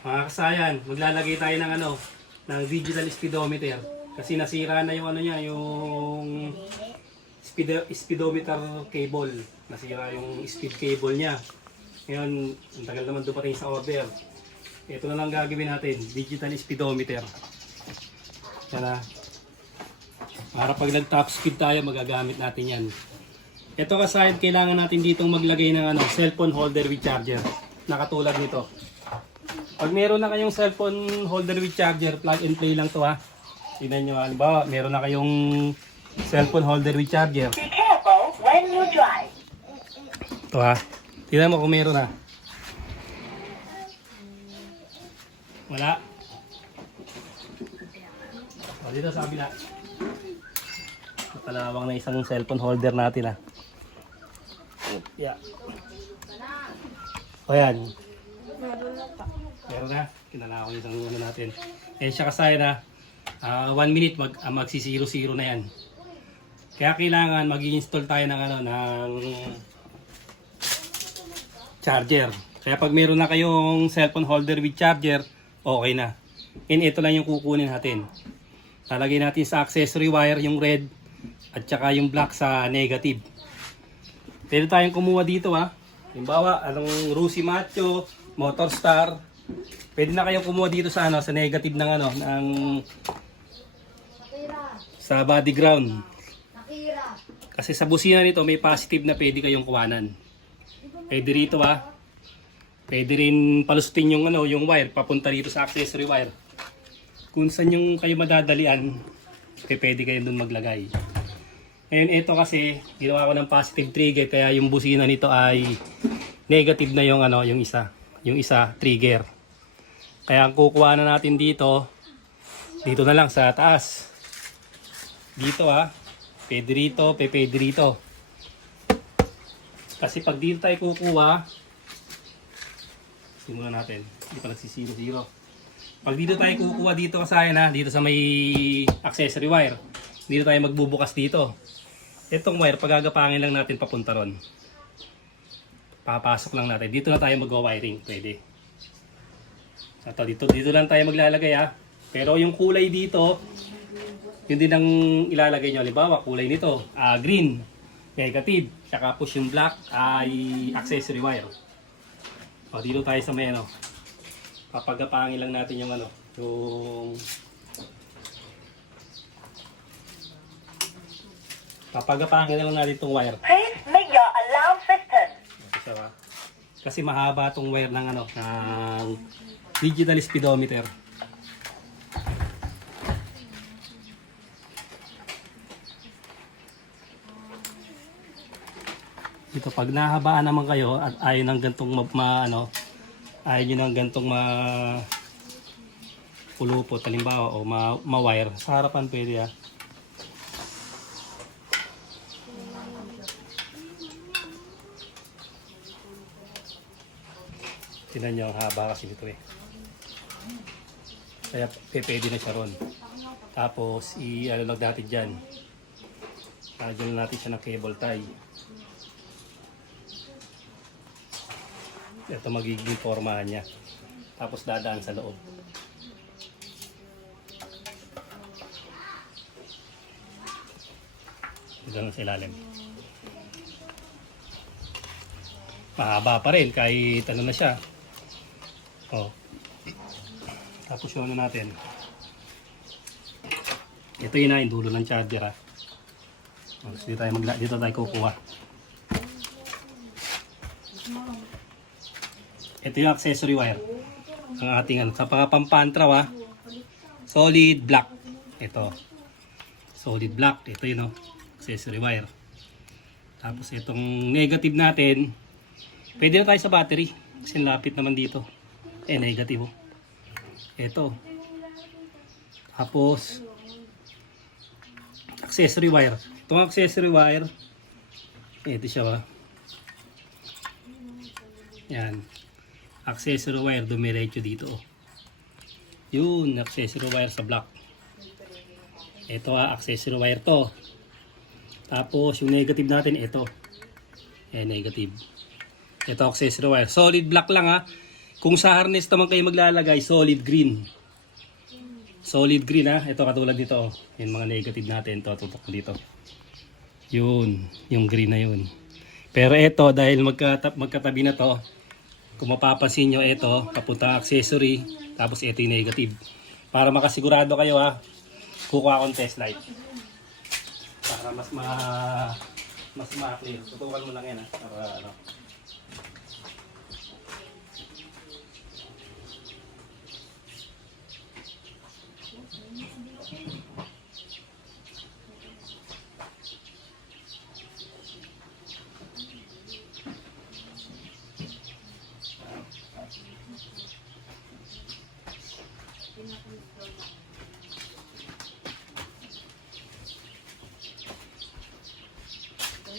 Mga kasayan, maglalagay tayo ng ng digital speedometer. Kasi nasira na yung niya, yung speedometer cable. Nasira yung speed cable niya. Ngayon, ang tagal naman dumating sa order. Ito na lang gagawin natin, digital speedometer. Yan na. Para pag nag-top speed tayo, magagamit natin yan. Ito kasayan, kailangan natin ditong maglagay ng cellphone holder with charger. Nakatulad nito. Pag meron na kayong cellphone holder with charger, plug and play lang to ha. Tingnan nyo, halimbawa, meron na kayong cellphone holder with charger. Be careful when you drive. Ito ha. Tingnan mo kung meron na. Wala. O, dito sa kabila. Nakalawang na isang cellphone holder natin ha. Yeah. O yan. Meron na. Kinalawang isang natin. Eh siya kasaya na. 1 minute magsi-0-0 na yan. Kaya kailangan mag-i-install tayo ng ng charger. Kaya pag meron na kayong cellphone holder with charger, okay na. And ito lang yung kukunin natin. Lalagay natin sa accessory wire yung red at saka yung black sa negative. Pwede tayong kumuha dito ha. Halimbawa, anong Rusi Macho, Motor Star. Pwede na kayong kumuha dito sa sa negative ng ng sa body ground. Kasi sa busina nito may positive na pwede kayong kuwanan. Pwede rito ha. Pwede rin palusutin yung yung wire papunta dito sa accessory wire. Kung saan yung kayo madadalian, pwede kayo doon maglagay. Ngayon ito kasi ginawa ko ng positive trigger kaya yung busina nito ay negative na yung yung isa trigger. Kaya ang kukuha na natin dito na lang sa taas. Dito ha. Pwede rito, pwede rito. Kasi pag dito tayo kukuha, simulan natin. Hindi pa nagsisiro-zero. Pag dito tayo kukuha dito kasaya na, dito sa may accessory wire, dito tayo magbubukas dito. Itong wire, pagagapangin lang natin papunta ron. Papasok lang natin. Dito na tayo mag-wiring. Pwede. Ito, dito lang tayo maglalagay ha. Pero yung kulay dito, yun din ang ilalagay nyo. Halimbawa, kulay nito, green, negative. Tapos yung black ay accessory wire. O, dito tayo sa may papagapangin lang natin yung yung papagapangin lang natin itong wire. Please make your alarm system. Kasi mahaba itong wire ng ng digital speedometer. Ito pag nahabaan naman kayo at ayaw ng gantong ayaw nyo ng gantong pulupot halimbawa o ma-wire sa harapan pwede ha. Tingnan nyo ang haba kasi nito eh. Kaya pwede na siya ron. Tapos i-ano lang natin dyan. Lagyan natin siya ng cable tie. Ito magiging formahan niya. Tapos dadaan sa loob. Ito na sa ilalim. Mahaba pa rin kahit na siya. Oh. Tapos yun natin. Ito yun na yung dulo ng charger ha. Dito tayo kukuha. Ito yung accessory wire. Ang ating sa pampantraw ha. Solid black. Ito. Solid black. Ito yun accessory wire. Tapos itong negative natin. Pwede na tayo sa battery. Kasi lapit naman dito. Negative Ito. Tapos accessory wire. Itong accessory wire. Ito siya ba. Yan. Accessory wire dumiretso dito Yun, accessory wire sa black. Ito accessory wire to. Tapos yung negative natin ito. Negative. Ito accessory wire. Solid black lang ha. Kung sa harness naman kayo maglalagay, solid green. Solid green ha. Ito katulad dito. Oh. Yung mga negative natin. Ito, tutok dito. Yun. Yung green na yun. Pero ito, dahil magkatabi na to, kung mapapansin nyo, ito, papunta accessory. Tapos ito yung negative. Para makasigurado kayo ha, kukuha akong test light. Para mas ma-clear. Tutukan mo lang yan ha. Para ano.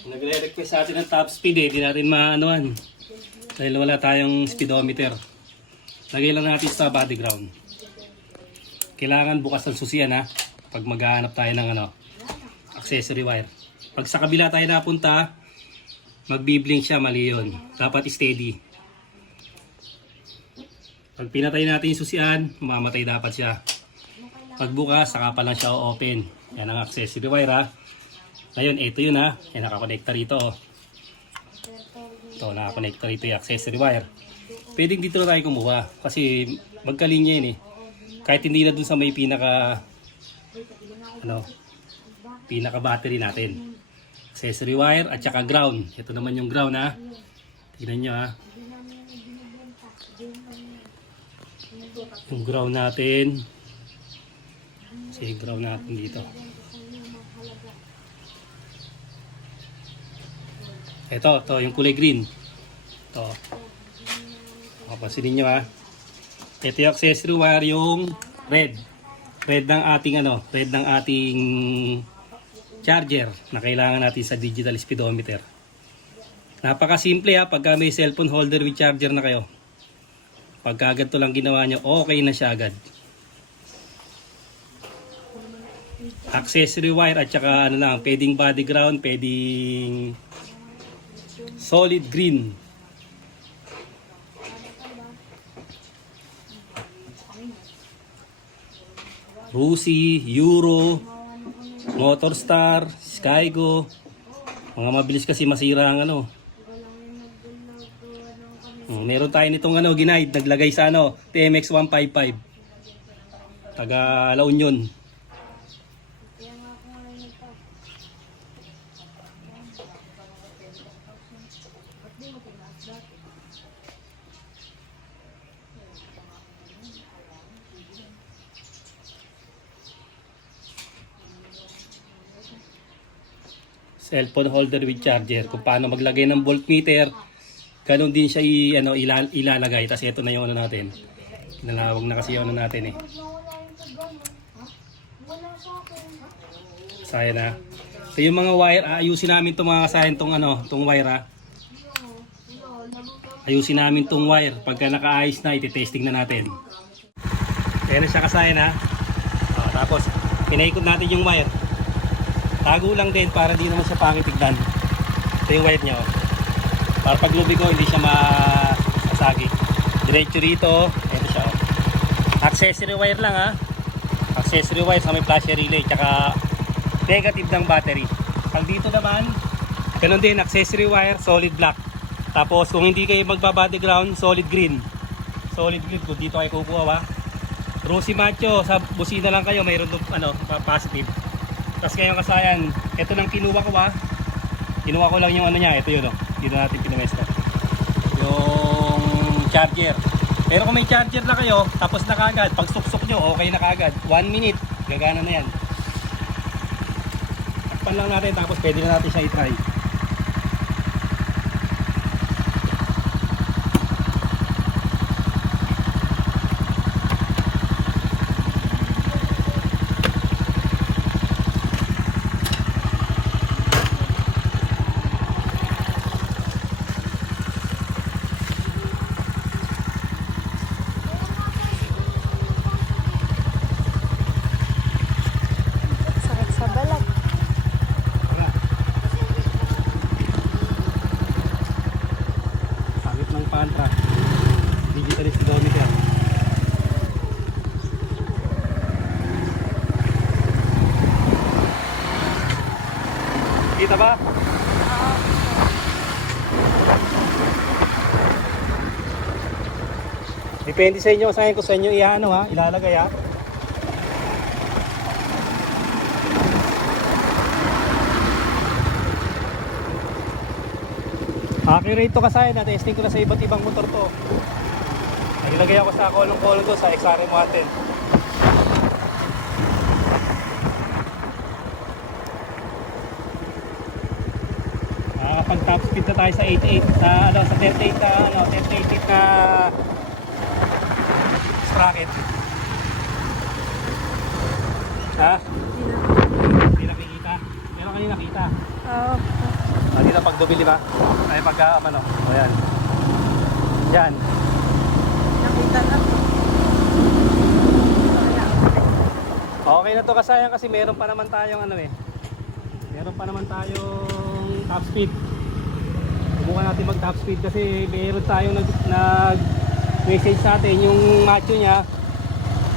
Nagre-request sa atin ng top speed eh, di natin maanoan. Dahil wala tayong speedometer. Lagay lang natin sa body ground. Kailangan bukas ng susian ha, pag maghahanap tayo ng ano, accessory wire. Pag sa kabila tayo napunta, magbi-blink siya, mali yun. Dapat steady. Pag pinatay natin yung susian, mamamatay dapat siya. Pag bukas, saka pa lang siya open. Yan ang accessory wire ha. Ngayon, ito yun ha. Yan, nakakonekta rito. Oh. Ito, nakakonekta rito yung accessory wire. Pwedeng dito na tayo kumuha. Kasi magkalinya yun eh. Kahit hindi na dun sa may pinaka battery natin. Accessory wire at saka ground. Ito naman yung ground ha. Tignan nyo ha. Yung ground natin. Kasi ground natin dito. Ito, yung kulay green. Ito. Papansinin nyo ha. Ito yung accessory wire, yung red. Red ng ating charger na kailangan natin sa digital speedometer. Napakasimple ha, pagka may cellphone holder with charger na kayo. Pagka ganito lang ginawa nyo, okay na siya agad. Accessory wire at saka pwedeng body ground, pwedeng solid green. Rusi, Euro, Motorstar, Skygo. Mga mabilis kasi masira ang ano. Meron tayo nitong ginaid, naglagay sa TMX 155. Taga La Union. Cellphone holder with charger. Kung paano maglagay ng voltmeter, ganun din siya ilalagay. Tapos ito na yung natin. Kinalawag na kasi yung natin eh. Saya na. So yung mga wire, ayusin namin itong mga kasayan tong wire ha. Ayusin namin tong wire. Pagka nakaayos na, iti-testing na natin. Kaya na siya kasayan ha. Tapos, pinaikot natin yung wire. Tago lang din para di naman siya pangitigdan. Ito yung wire niya. Para pag lubi ko, hindi siya masagi. Diretso rito. Ito siya. Accessory wire lang ha. Accessory wire sa may flash relay. Tsaka negative ng battery. Pag dito naman, ganun din. Accessory wire, solid black. Tapos kung hindi kayo magbabody ground, solid green. Solid green. Kung dito kayo kukuha ha. Rusi Macho, sa busina lang kayo, mayroon positive. Tapos ngayong kasayan, ito nang kinuha ko ha. Kinuha ko lang yung niya, ito yun Dito natin pinuwesto. Yung charger. Pero kung may charger na kayo, tapos na kagad, pag suksok nyo, okay na kagad. 1 minute, gagana na yan. Takpan lang natin, tapos pwede na natin siya i-try. Kita ba? Depende sa inyo saan ko sa inyo iano ha, ilalagay ha. Accurate to kasi na testing ko na sa iba't ibang motor to. Nilagay ako sa kolong-kolong ko sa XRM 110. Pag top speed na tayo sa 88 sa ano sa 38 na ano 38 na sprocket. Ha? Hindi nakikita. Pero kanina nakita. Oo. Hindi na pagdubili ba? Ay pagka ano. O yan. Yan. Nakita na. Okay na to kasayang kasi meron pa naman tayong ano eh. Meron pa naman tayong top speed. Subukan natin mag top speed kasi meron tayong nag-message sa atin yung macho niya.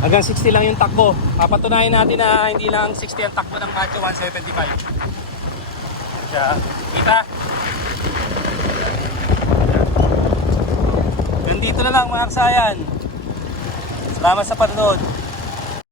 Hanggang 60 lang yung takbo. Papatunayan natin na hindi lang 60 ang takbo ng macho, 175. Kaya, kita. Ganito na lang mga kasayan. Salamat sa panonood.